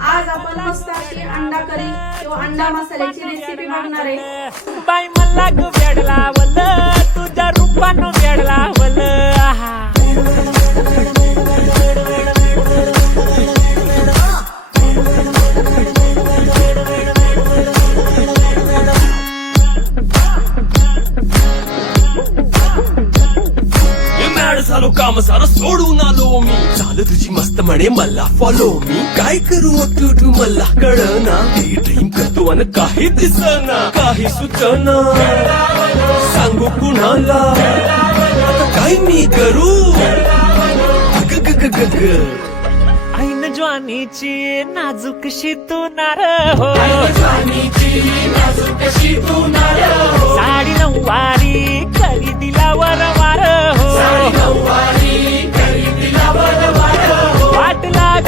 आज आपण मस्त अशी अंडा करी किंवा अंडा मसाल्याची रेसिपी बघणार आहे. बाई मला ग वेड लावलं तुझ्या रूपानं वेड लावलं आहा. झालो काम सारं सोडून आलो मी. झालं तुझी मस्त म्हणे मला फॉलो मी. काय करू तू मला कळना. ड्रीम करतो आणि काही दिसना. काही सुचना सांगू कुणाला आता काय मी करू. ग ग ग ग ग ऐन ज्वानीची नाजूकशी तू नार हो. साडी नऊवारी करी दिला वरवार हो. वाट लाग